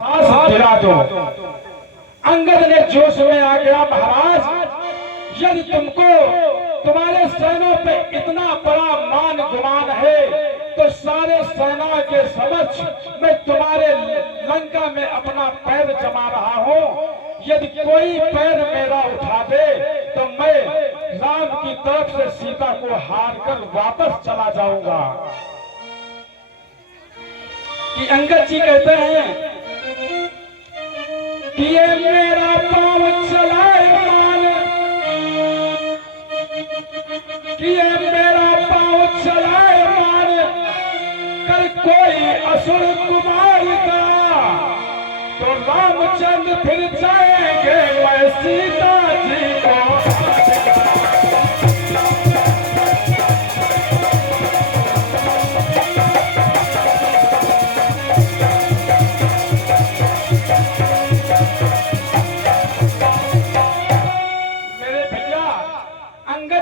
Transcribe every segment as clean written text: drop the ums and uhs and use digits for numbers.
सांस गिरा दो। अंगद ने जोश में आ गया, महाराज यदि तुमको तुम्हारे सेना पे इतना बड़ा मान गुमान है तो सारे सेना के समक्ष मैं तुम्हारे लंका में अपना पैर जमा रहा हूँ। यदि कोई पैर मेरा उठा दे तो मैं राम की तरफ से सीता को हार कर वापस चला जाऊंगा। कि अंगद जी कहते हैं कि ये मेरा पाँव चलाए मान, कि ये मेरा पाँव चलाए मान, कल कोई असुर कुमार का तो रामचंद्र फिर जाएंगे मैं सीता जी को।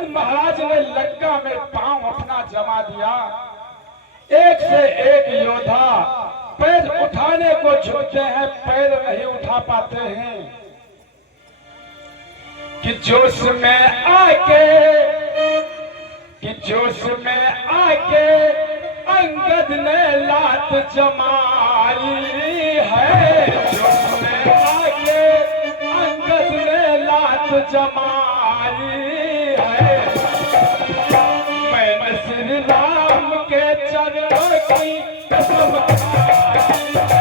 महाराज ने लंका में पांव अपना जमा दिया। एक से एक योद्धा पैर उठाने को झुकते हैं, पैर नहीं उठा पाते हैं। कि जोश में आके, कि जोश में आके अंगद ने लात जमाई है। जोश में आके अंगद ने लात जमाई है। मैंने श्री राम के चरणों की कसम खाई है।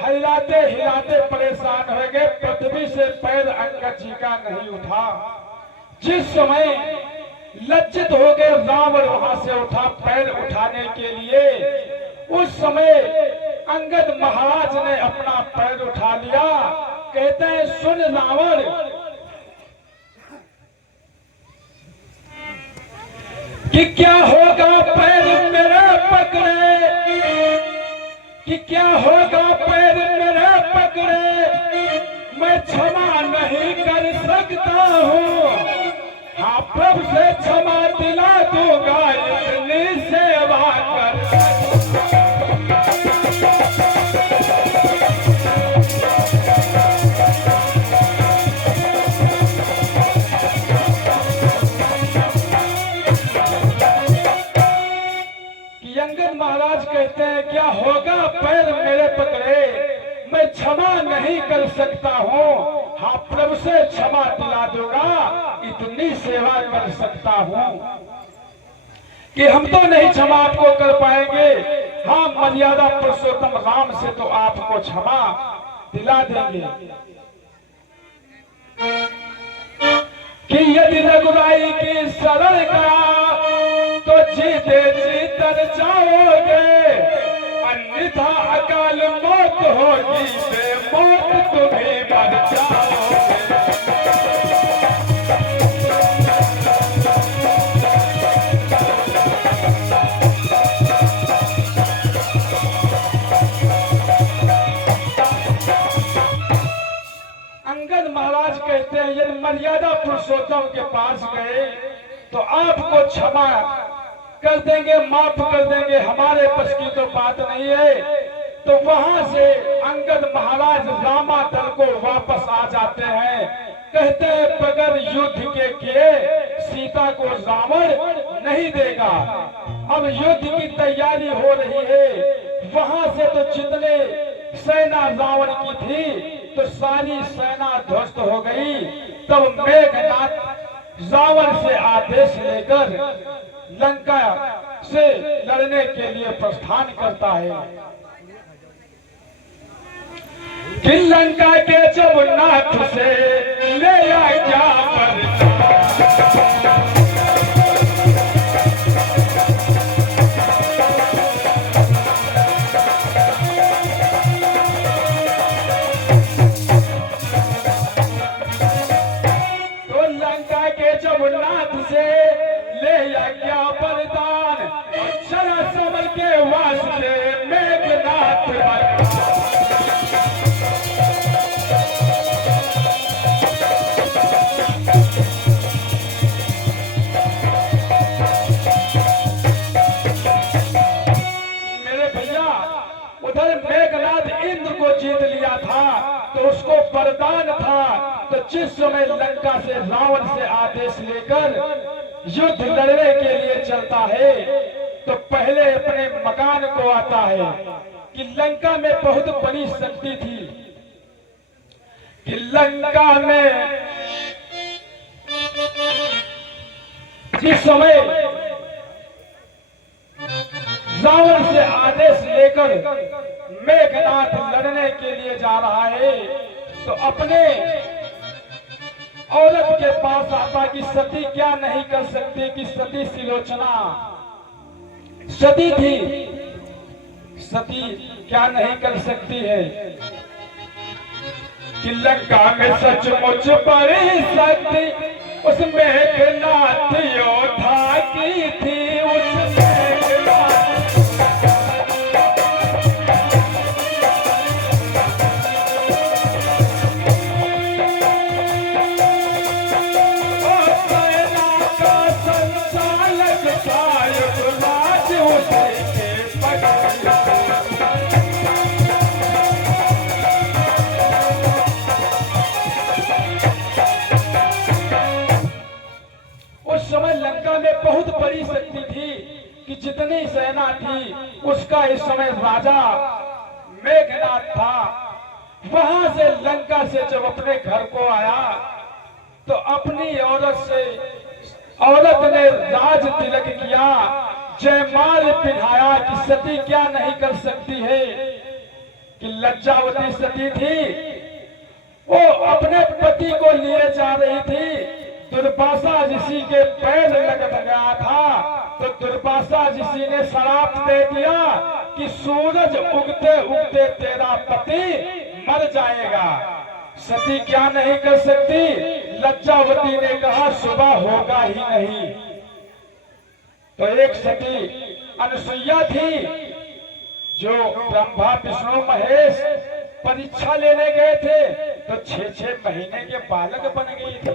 हिलाते हिलाते परेशान हो गए, पृथ्वी से पैर अंगद जी का नहीं उठा। जिस समय लज्जित हो गए रावण वहां से उठा पैर उठाने के लिए, उस समय अंगद महाराज ने अपना पैर उठा लिया। कहते हैं सुन रावण, कि क्या होगा पैर मेरा पकड़े, कि क्या होगा पैर मेरा हूँ, हाँ प्रभु से क्षमा दिला दूंगा, इतनी सेवा कर। अंगद महाराज कहते हैं क्या होगा पैर मेरे पकड़े, मैं क्षमा नहीं कर सकता हूँ, हाँ प्रभु से क्षमा दिला दूंगा, इतनी सेवा कर सकता हूँ। कि हम तो नहीं क्षमा आपको कर पाएंगे, हाँ मर्यादा पुरुषोत्तम राम से तो आपको क्षमा दिला देंगे। कि यदि रघुराई की शरण का तो जीते जीतर जाओगे, अन्यथा अकाल मौत होगी, बेमौत तुम्हें मर जाओगे। अंगद महाराज कहते हैं यदि मर्यादा पुरुषोत्तम के पास गए तो आपको क्षमा कर देंगे, माफ कर देंगे, हमारे बस की तो बात नहीं है। तो वहां से अंगद महाराज रामादल को वापस आ जाते हैं। कहते हैं बगैर युद्ध के किए सीता को रावण नहीं देगा। अब युद्ध की तैयारी हो रही है। वहां से तो जितने सेना रावण की थी तो सारी सेना ध्वस्त हो गई। तब मेघनाथ रावण से आदेश लेकर लंका से लड़ने के लिए प्रस्थान करता है। कि लंका के जमुनाथ से ले आज्ञा पर जीत लिया था तो उसको वरदान था। तो जिस समय लंका से रावण से आदेश लेकर युद्ध लड़ने के लिए चलता है तो पहले अपने मकान को आता है कि लंका में बहुत बड़ी शक्ति थी। कि लंका में जिस समय रावण से आदेश लेकर मेघनाथ लड़ने के लिए जा रहा है तो अपने औरत के पास आता कि सती क्या नहीं कर सकती। कि सती सिलोचना सती थी, सती क्या नहीं कर सकती है। कि लंका में सचमुच बड़ी शक्ति उस मेघनाथ योद्धा की थी। बहुत बड़ी शक्ति थी कि जितनी सेना थी उसका इस समय राजा मेघनाथ था। वहां से लंका से जब अपने घर को आया तो अपनी औरत ने राज तिलक किया, जयमाल पिन्हाया। कि सती क्या नहीं कर सकती है। कि लज्जावती सती थी, वो अपने पति को लिए जा रही थी। दुर्वासा ऋषि के पैर लग गया था तो दुर्वासा ऋषि ने श्राप दे दिया कि सूरज उगते उगते तेरा पति मर जाएगा। सती क्या नहीं कर सकती। लज्जावती ने कहा सुबह होगा ही नहीं। तो एक सती अनुसुईया थी जो ब्रह्मा विष्णु महेश परीक्षा लेने गए थे तो 6-6 महीने के बालक बन गई थी।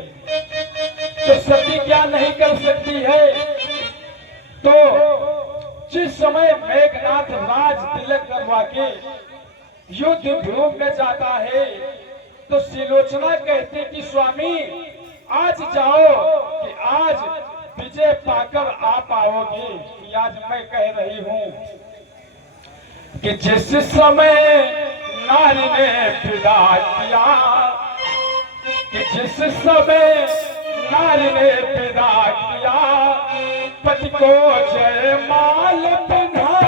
तो सती क्या नहीं कर सकती है। तो जिस समय मेघनाथ राज तिलक करवा के युद्ध भूमि में जाता है, तो सिलोचना कहती कि स्वामी आज जाओ कि आज विजय पाकर आ पाओगे। कि आज मैं कह रही हूं कि जिस समय नारी ने विदा किया, कि जिस समय नारी ने विदा किया, पति को जयमाल पिन्हा।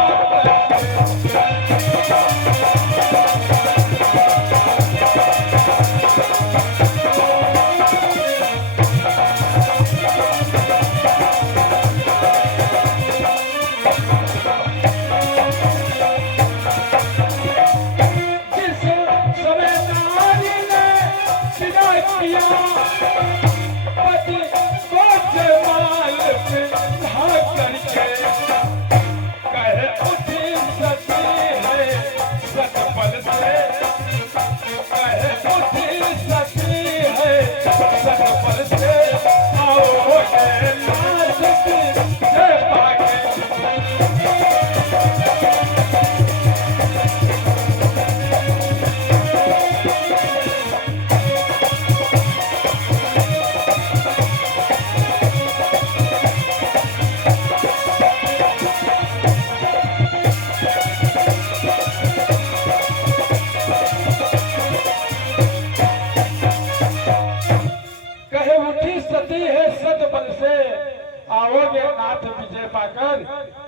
विजय पाकर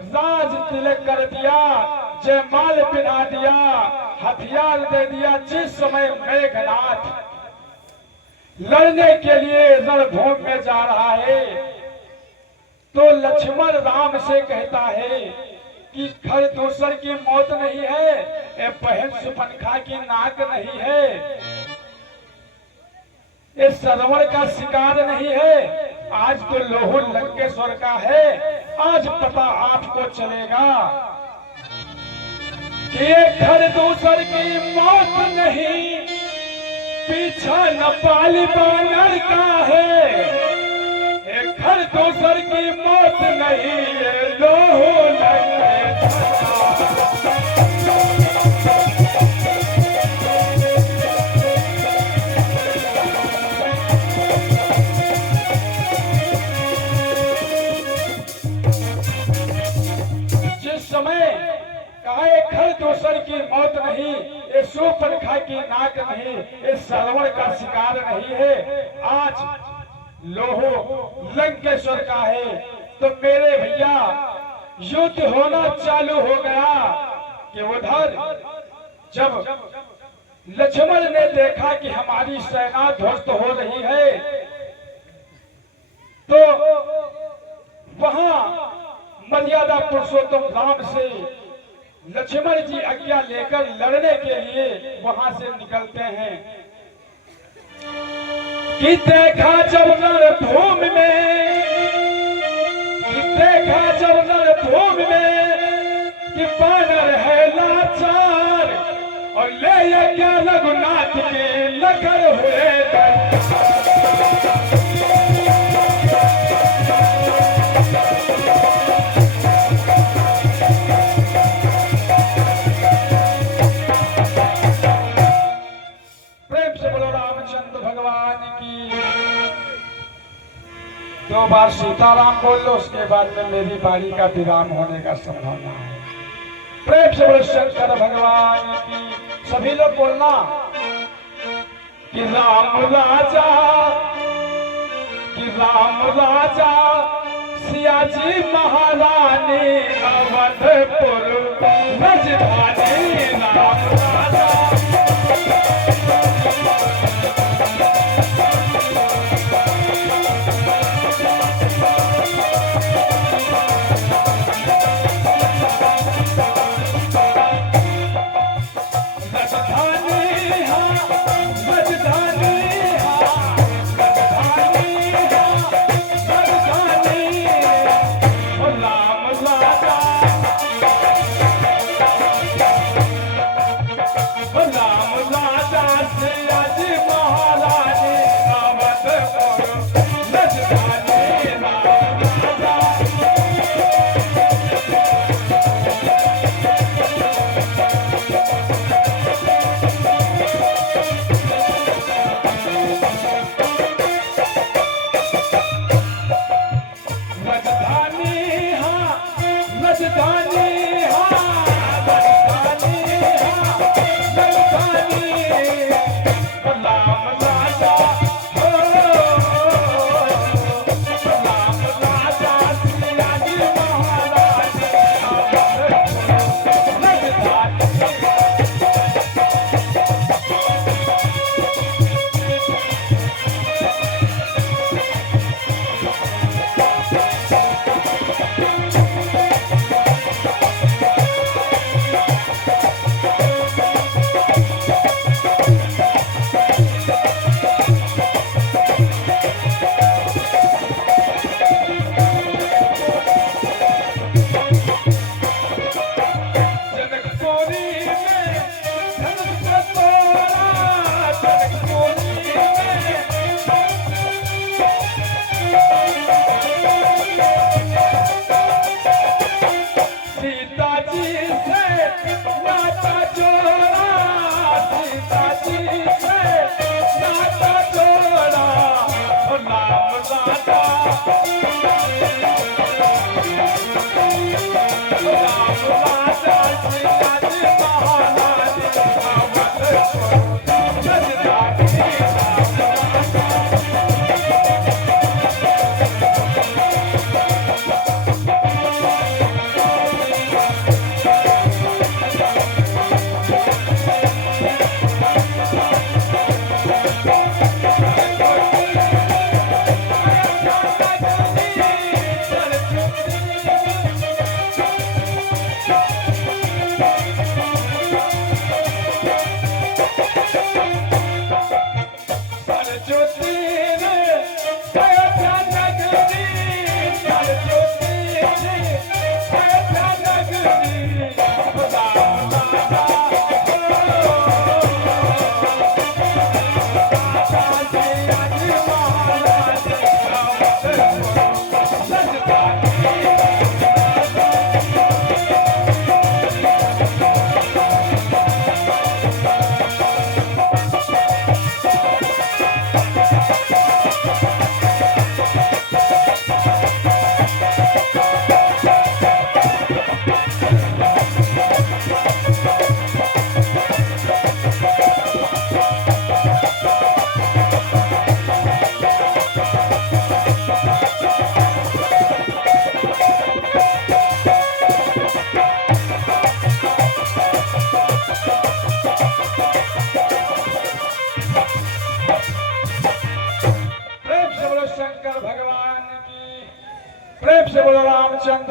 राज तिलक कर दिया, जयमाल पिना दिया, हथियार दे दिया। जिस समय मेघनाथ लड़ने के लिए रणभूमि में जा रहा है, तो लक्ष्मण राम से कहता है कि खरदूसर की मौत नहीं है, ये बहन सुपनखा की नाक नहीं है, ये सरवण का शिकार नहीं है, आज तो लोहू लंकेश्वर का है। आज पता आपको चलेगा कि ये खरदूसर की मौत नहीं, पीछा नेपाली बानर का है। ये खरदूसर की मौत नहीं, ये लोहू लंकेश्वर का। खरदूसर की मौत नहीं, ये शूर्पणखा की नाक नहीं, ये सरवण का शिकार नहीं है, आज लोहो लंकेश्वर का है। तो मेरे भैया युद्ध होना चालू हो गया कि उधर जब लक्ष्मण ने देखा कि हमारी सेना ध्वस्त हो रही है, तो वहां मर्यादा पुरुषोत्तम राम से लक्ष्मण जी आज्ञा लेकर लड़ने के लिए वहां से निकलते हैं। कि देखा जब रणभूमि में, कि देखा जब रणभूमि में कि बानर है लाचार, और ले आज्ञा रघुनाथ के लगर हुए दो बार सीताराम बोल लो, उसके बाद में मेरी बारी का विराम होने का संभावना है। प्रेम से बोलो शंकर भगवान की। सभी लोग बोलना कि राम राजा, कि राम राजा सिया जी महारानी अवधपुर राजधानी। राम राजा राम राजा से आज प्रेम से बोलो रामचंद्र